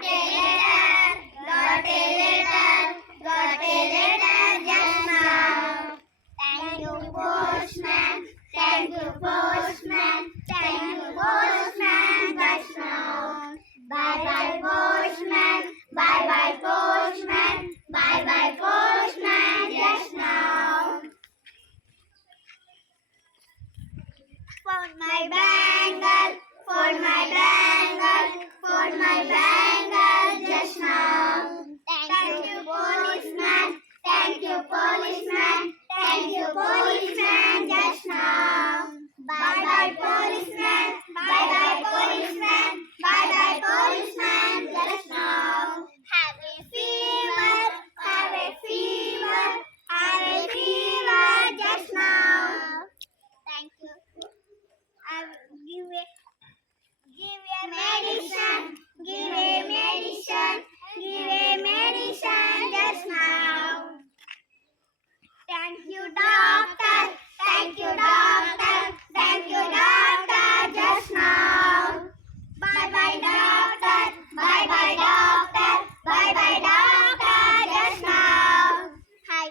got a letter, got a letter just now. Thank you, postman, thank you, postman, thank you, postman, just now. Bye bye, postman, bye bye, postman, bye bye, postman, just now. Found my bangle, found my bangle, found my bangle just now. Thank you, policeman, thank you, policeman, thank you, policeman, just now. Bye bye, policeman, bye bye, policeman, bye bye, policeman, just now. Have a fever, have a fever, have a fever, just now. Thank you. I will give a medicine, give a medicine, give a medicine just now. Thank you, doctor, thank you, doctor, thank you, doctor, just now. Bye bye, doctor, bye bye, doctor, bye bye, doctor, just now. I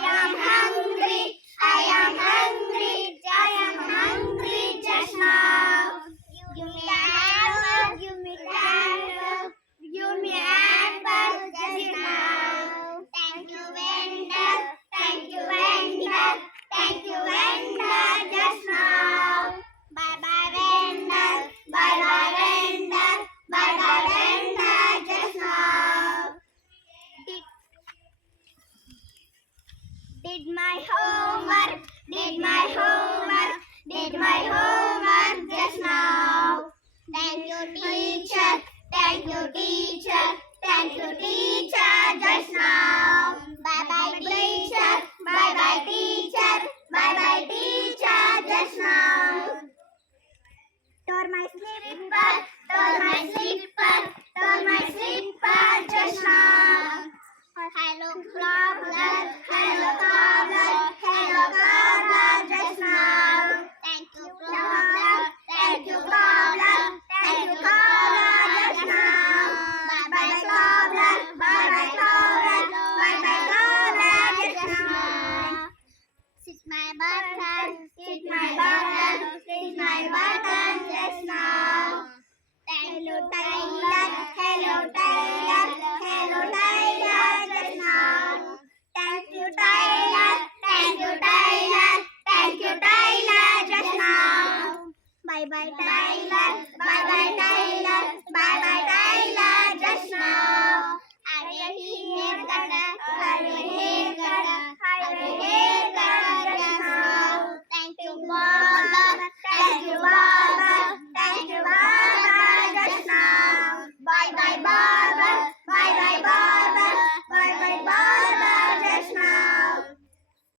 am hungry, I am hungry, I am hungry just now. Give me apple, give me apple, give me apple just now. Thank you, vendor, thank you, vendor, thank you, vendor just now. Bye bye, vendor, bye bye, vendor, bye bye, vendor just now. Did my homework, did my homework, did my homework just now. Thank you, teacher, thank you, teacher, thank you, teacher, just now. Bye bye, teacher, bye bye, teacher, bye bye, teacher, just now. Tore my slipper, tore my slipper, tore my slipper just now. Hello, cobbler, hello, cobbler, hello, cobbler, just now. Thank you, cobbler, thank you, cobbler, thank you, cobbler, just now. Bye bye, cobbler, bye bye, cobbler, bye bye, cobbler, just now. Sit my button, sit my button, sit my button, just now. Hello, Taylor, hello, Taylor, hello, Taylor, just now. Thank you, Taylor, thank you, Taylor.